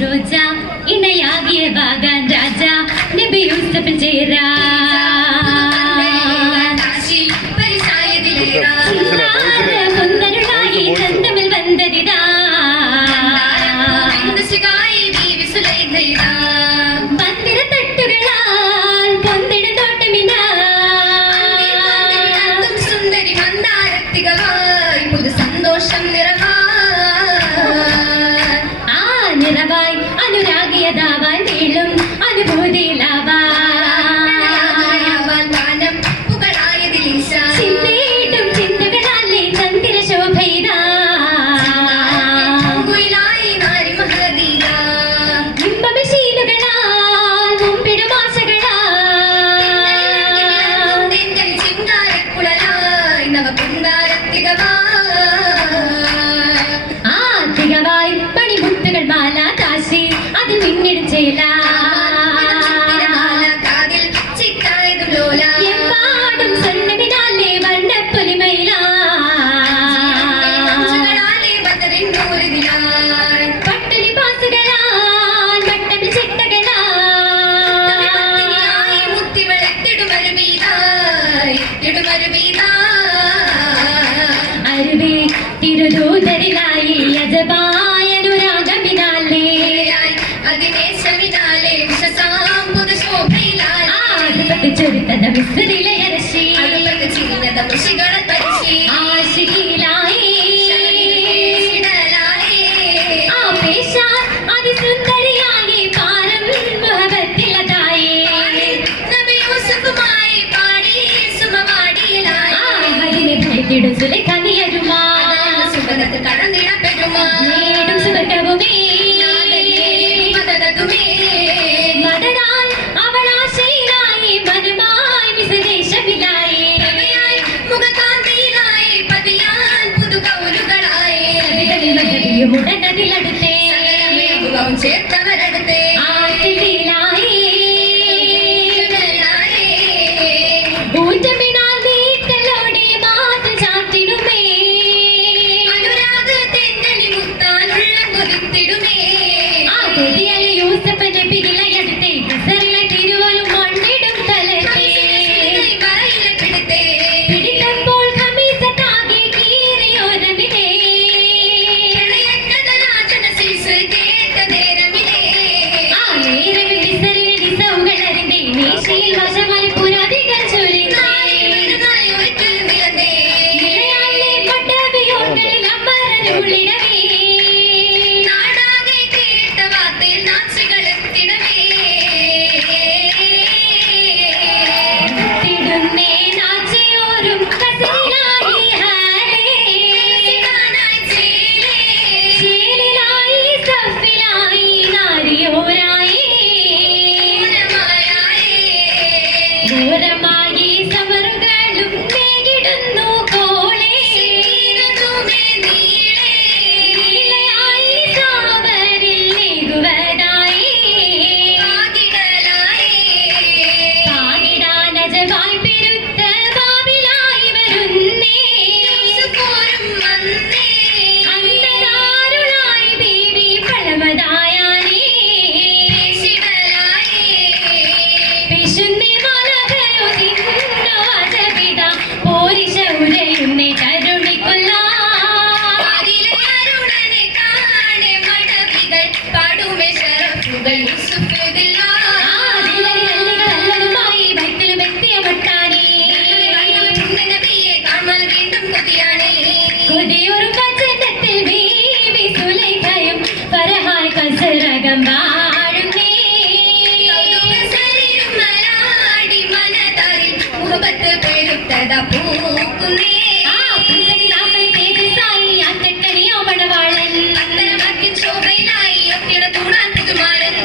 रोजा इणयागिय बागान राजा नबी यूसुफ चेहरा सुंदरनाई चंदमिल वंददिदा मंदिर तट्टुകളാൽ പൊന്തിട തോട്ടമിനാ സുന്ദരി മന്ദാരത്തികളായി പുതു സന്തോഷം നിറവായി അനുരാഗിയതാവാൻ വീളും അനുഭൂതിയിലാവാൻ അരുവേ തിരുദൂതരിലായി അജബായ അനുരാഗമിനാലേ ചൊരുത്തത മിസ്രിലെ അരശി ആശികിലായി അതിസുന്ദരിയായി പാരം മുഹബത്തിലതായി അതിനെ ഭയത്തിടും സുലൈഖാനിയരുമാ നേടും സുവർഗവുമേ മടനാൾ അവൾ ആശയിലായി മനമായി വിസദേശമിലായി ഉടനതിലടുത്തേ ചേർത്തവരടുത്തേ ആറ്റിലായി ഊറ്റമിനാൽ വീട്ടലോടെ മാറ്റ ചാറ്റിടുമേ അനുരാഗത്തെന്നലി മുത്താനുള്ള കൊതിത്തിടുമേ ആ കൊതിയലെ യൂസഫന്റെ പിടിലയടുത്തേ കസറിലെ തിരുവലും മണ്ണിടും തലത്തെ പറയിലെടുത്തേ പിടിത്തപ്പോൾ ഖമീസത്താകെ കീറിയോരമിലേ ഇളയക്കഥനാചന ശിശു കേട്ട നേരമിലേ ആ നേരം വിസറിലെ നിസൗകളറിന്റെ നീശയിൽ വശമായി പുരാതികൾ ചൊരിഞ്ഞേ നിലയാളിലെ പട്ടവിയോർകളിൽ അമരനുള്ളിടവേ നാടാകെ കേട്ട വാർത്തയിൽ നാച്ചികളെത്തിടവേ തിടുന്നേ നാച്ചിയോരും കസരിലായി ഹാലേ ശീലിലായി സഫിലായി നാരിയോരായി ഘോരമായി സമറുകളും മേകിടുന്നു കോളേ നീലയായി സാവരിൽ ലേകുവതായി പാകിടാനജവായി പെരുത്ത ബാബിലായി വരുന്നേ അന്നദാരുളായി ബീവി പഴമതായാനേ പിശുന്നി മലകയോ തിന്നോ അജബിത പോരിശ ഉരയുന്നേ കരുണിക്കൊല്ല ആദിലരിതല്ലികളല്ലതുമായി ഭക്തിലും എത്തിയ മട്ടാനേ കൊതിയൊരു വചനത്തിൽ ബീവി സുലൈഖയും ഫറഹായ് കസരകം വാഴുന്നേ പൂക്കുന്നേ ആ പുസ്തകിനാമൽ തേജസ്സായി അറ്റക്കണിയോ മണവാളൻ ശോഭയിലായി ഒത്തിട കൂടാൻ പുതുമാരൻ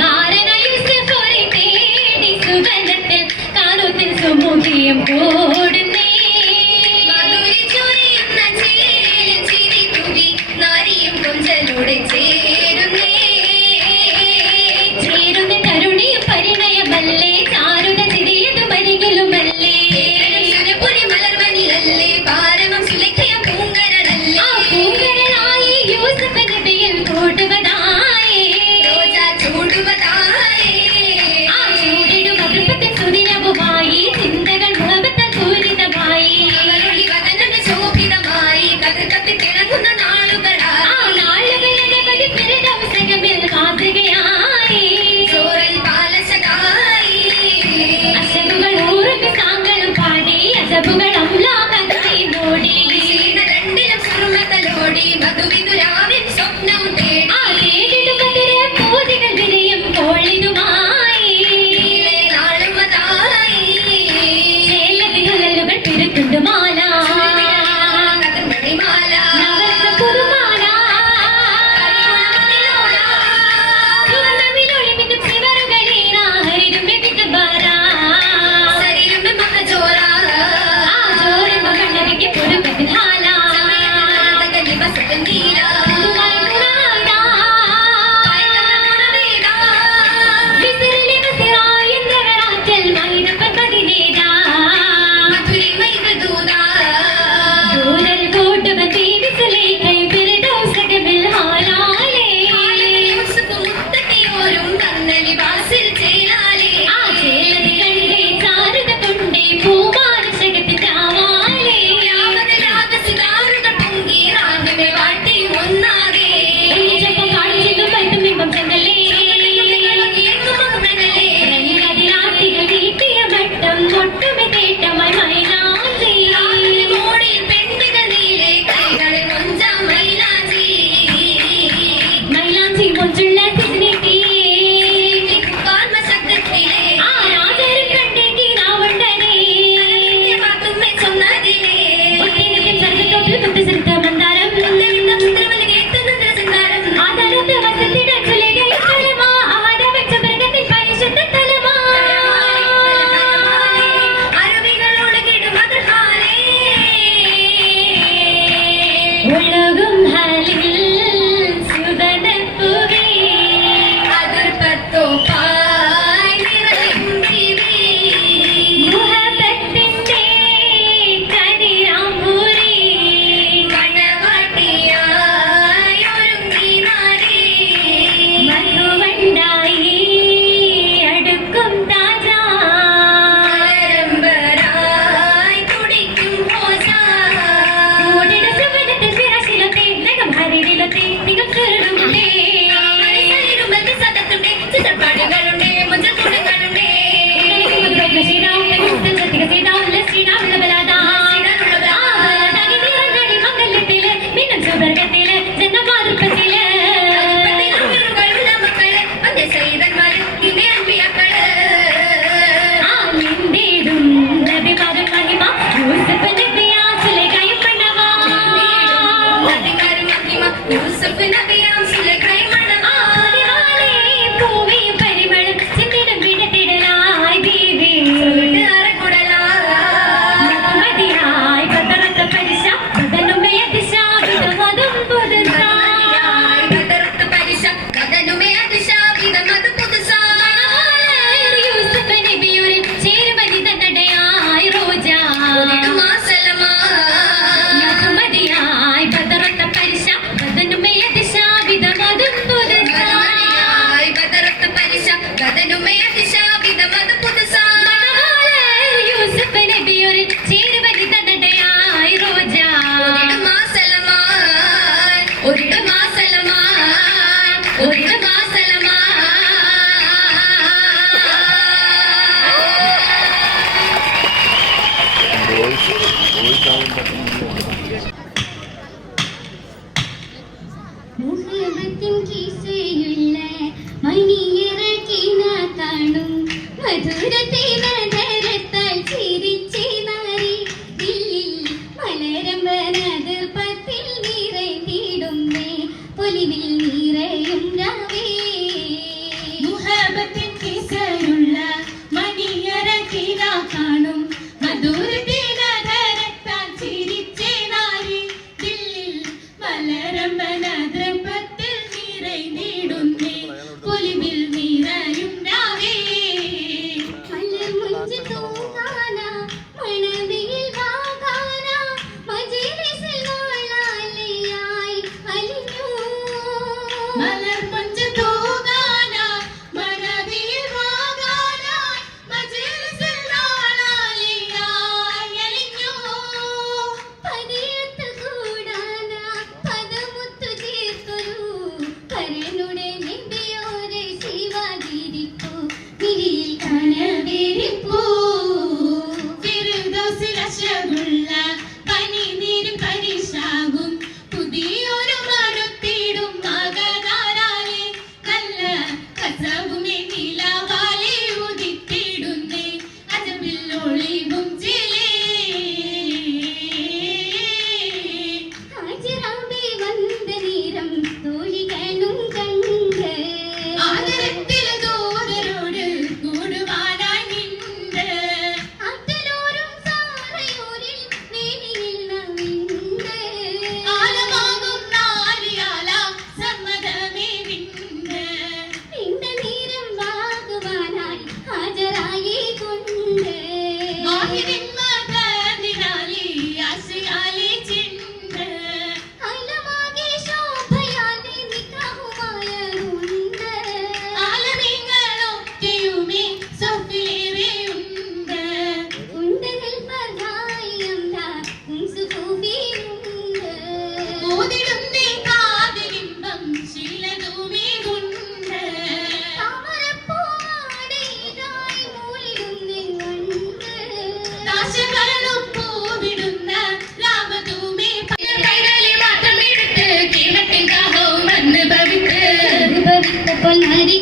മാരനായി യൂസഫോരെ തേടി സുവനത്തിൽ കാനൂത്തിൽ സുമുഖിയും കൂടുന്നേ മധുരി ചൊരിയുന്ന ചേലിൽ ചിരി തൂകി നാരിയും കൊഞ്ചലോടെ ചേരുന്നേ ചേരുന്ന കരുണിയും പരിണയമല്ലേ ചാരുത ചിരിയതു മരികിലുമല്ലേ സുരപുരി മലർവനിലല്ലേ പാരമം സുലഖയ പൂങ്കരനല്ലേ ആ പൂങ്കരനായി യൂസഫ് നബിയിൽ കൂട്ടുവതായി റോജ ചൂടുവതായേ ആ ചൂടിടും അതൃപ്പത്തിൽ സുദിനവുമായി ചിന്തകൾ മുഹബത്താൽ പൂരിതമായി അവരുടെ വദനം ശോഭിതമായി കതിർക്കത്തി തിളങ്ങുന്ന നാളുകളായി ആ നാളുകളിലെ പിറദവസകമിൽ മാതൃകയായി ചോരൽ പാലശകായി അശബുകൾ ഊറുമി സാങ്കളം പാടി അശബുകൾ അംലാകത്തി നോടി ക്ഷീണ രണ്ടിലും സുറുമതലോടി മധുവിതുരാവിൻ സ്വപ്നം തേടി ആ തേടിടുമതിരെ പോതികൾ വിരയും കോളിതുമായി നീളെ നാളുമതായി ചേലതിനുള്ളുകൾ പിരുത്തുണ്ട് മാല കതിർമണിമാല നവരസ പുതുമാല സുവർണ്ണമിലൊളിമിന്നും ശിവറുകളീന ഹരിതുമെ വിധബാര ശരീരമേ മഹജോര ആ ജോര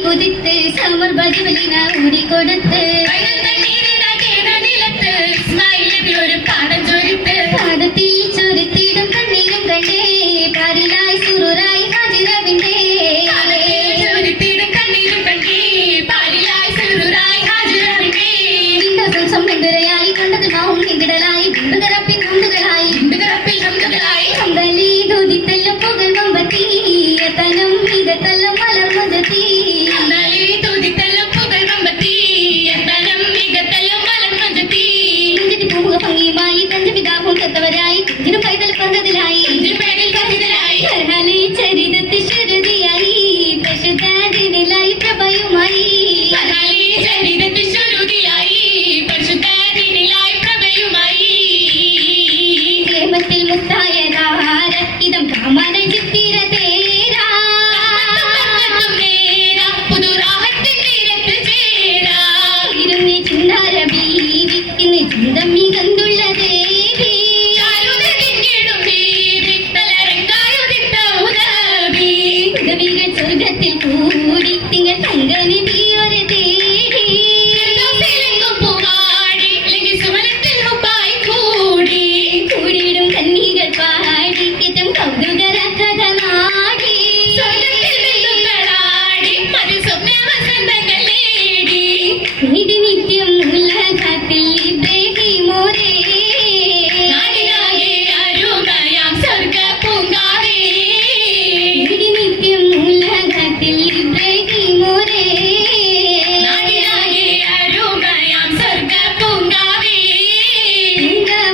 പുതിത്ത് സമർബലിന ഊരിക്കൊടുത്ത് ഒരു പാടം ചൊരുത്ത് പാടത്തിൽ ചൊരുത്തിടും കണ്ണീരും കണ്ടേ പാരിലായി സുറുറായി ഹാജിറവിന്റെ ചൊരുത്തിടും കണ്ണീരും കണ്ടേ പാരിലായി സുറുറായി ഹാജിറവിന്റെ സംബന്ധരയായി കണ്ടത് മാവും നികിടലായി ബിന്ദുകറപ്പിൽ ഹംദുകളായി അമ്പലി ദുദിത്തല്ല പുകൾ വമ്പത്തി തനം മികത്തല്ല മലർമജത്തി ഭംഗിയുമായി കഞ്ചപിതാവും കത്തവരായി കുഞ്ഞിനും പൈതൽ പങ്കതിലായി ചരിതത്തിൽ ശ്രുതിയായി പരിശുദ്ധാദിനിലായി പ്രഭയുമായി പ്രേമത്തിൽ മുത്തായ ഇതം കാമാന ചിത്തിര തേരാ ഇരുന്നി ചിന്താര ബീവി ഇന്ന് ചിന്തം മികന്തുള്ള ദേവി ഉദവികൾ സ്വർഗത്തിൽ കൂടി തിങ്കൾ തങ്കനി ഒരു തേടി കൂടിയിടും കന്നീകൾ പാടി ഏറ്റം കൗതുകര കഥ നാടി നീതി നിത്യം ഉലകത്തിൽ ഇബ്രാഹിമോരേ നീതി നിത്യം ഉലകത്തിൽ ഇബ്രാഹിമോരേ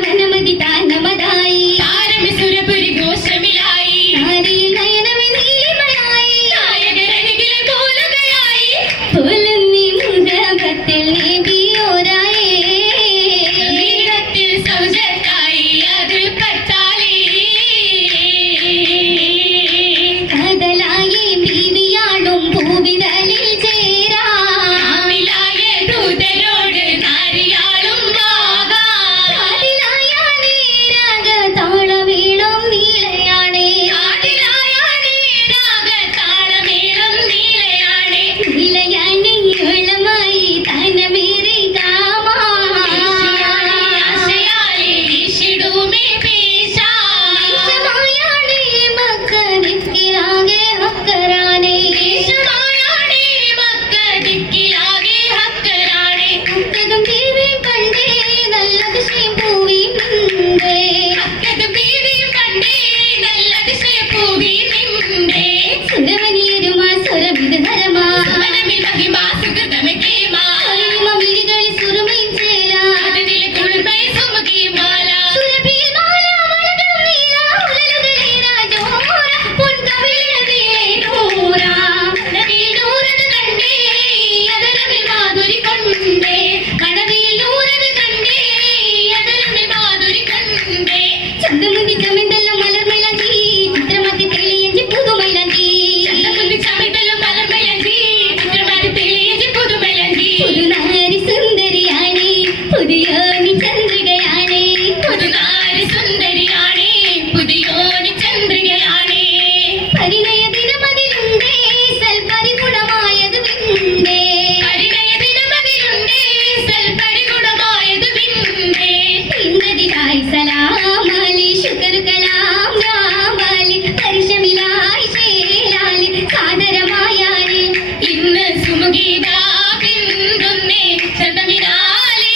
വനമതി താനമതായി ആരിയിൽ നയനമേ നീലിമയായി പുലന്നി മുഖത്തിൽ നബിയോരായേ കടലായി ബീവിയാടും പൂവിതലിൽ ചേരാ കാതിലായ നീരാഗ താളമേളം നീളയാണേ നീളയാണേ ഇളമായി തനമേറി കാമാ ദേശമായാണേ മക്കനിക്കിലാകെ ഹക്കരാനേ ഹക്കതും ബീവിയും കണ്ടേ നല്ല ദിശയും പൂവിയും നിന്നേ സുരവനിയരുമാ സുരവിധ ഹരമാ മിഴികളിൽ സുറുമയും ചേരാ സുരഭിയിൽ മാല മലകളും നീല ഉലലുകളേറാ ജോറ പൊൻകവിളിനതിലേ നൂറ കടവിൽ നൂറത് കണ്ടേ അതരമിൽ മാധുരി കൊണ്ടേ കടവിൽ നൂറത് കണ്ടേ അതരമിൽ മാധുരി കണ്ടേ ചന്തമുന്തി ചമിന്തല്ലോ മലർമൈലഞ്ചി ചിത്രമത്തി തെളിയഞ്ചി പുതുമൈലഞ്ചി പുതുനാരി സുന്ദരിയാണേ പുതിയോനി ചന്ദ്രികയാണേ പരിണയ ദിനമതിലുണ്ടേ സൽപരിഗുണമായത് വിണ്ടേ ഇന്നതിലായി സലാമലി ശുക്ർ കലാം രാമലി പരിശമിലായി ശേലാലി സാദരമായാലി ഇന്ന് സുമുഖീതാ പിന്തുന്നേ ചന്തമിനാലേ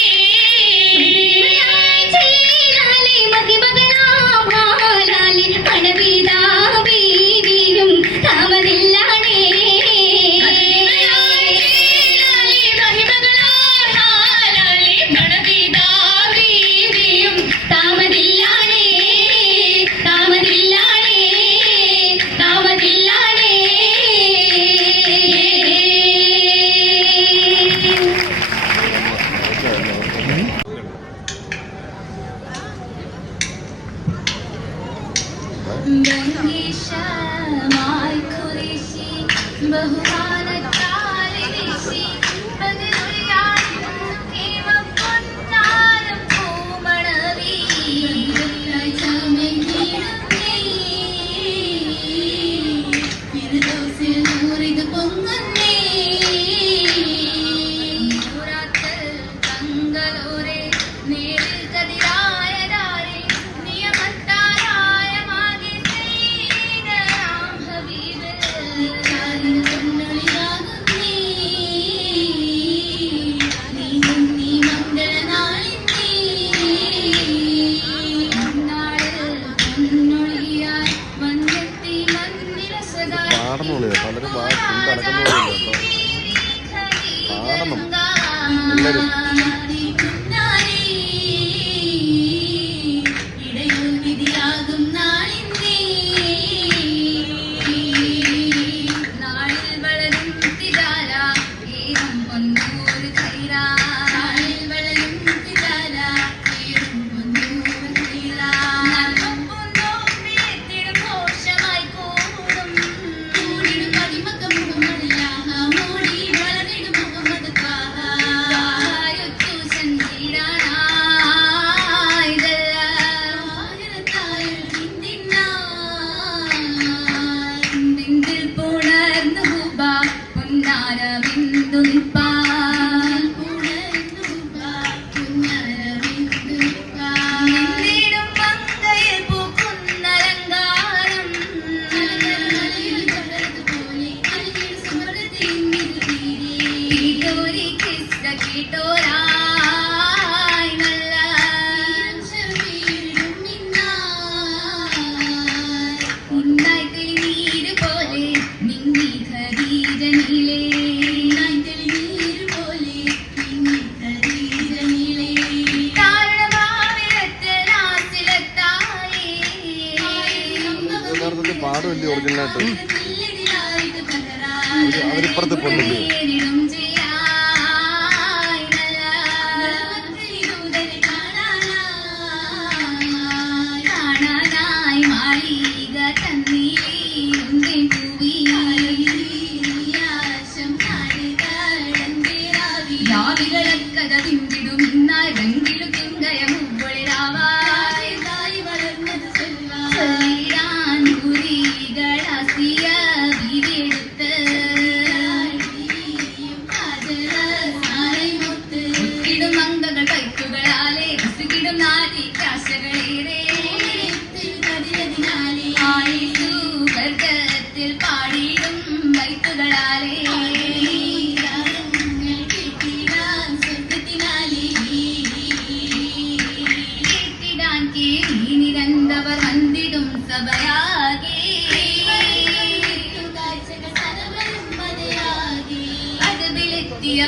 മഹിമയായി ചേലാലി മഹിമകളാം ഹാലാലി മണവീതാ ബീവിയും താമതില്ലാണേ താമതില്ലാണേ ബഹുമാനത്താൽ ബഹുമാനത്താലിരിശി ഇത് പൊങ്ങുന്നേ എല്ലാവരും. പാടുമല്ലേ ഒറിജിനലായിട്ട് അവരിപ്പുറത്ത് പോന്നില്ലേ.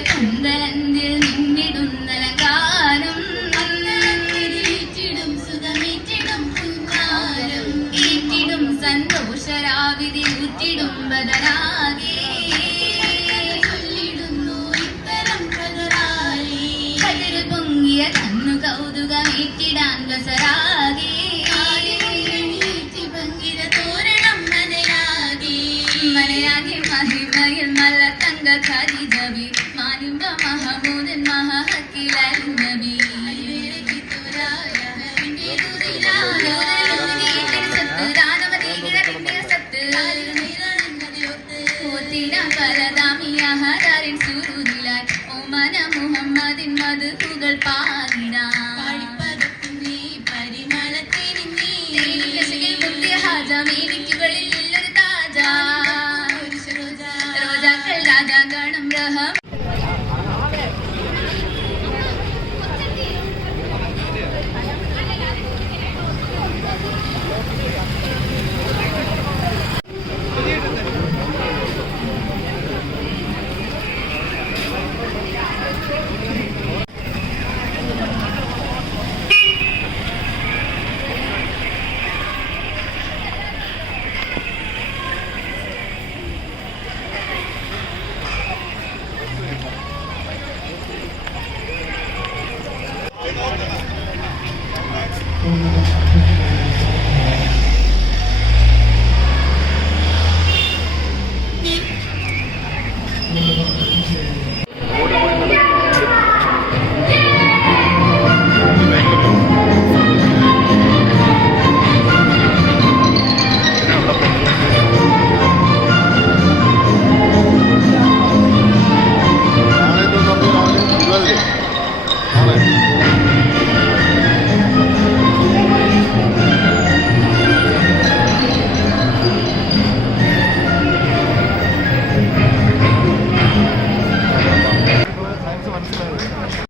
കുന്തലന്തിൽ നിന്നിടുന്നലങ്കാരം ഈറ്റിടും സന്തോഷരാവിധി ഊറ്റിടും ബദലാകെ കതിര് പൊങ്ങിയ കണ്ണു കൗതുകമേറ്റിടാൻ ദസരാകെ മനയാകെ മഹിമയിൽ മല്ല തങ്ക ഖദീജബി മാനിമ്പ മഹമൂദൻ മഹക്കിലൽ നബി ഓമന മുഹമ്മദിൻ മധുകൾ പാടിടാൻ പരിമളത്തിൽ മുത്തിയ ഹാജമേനി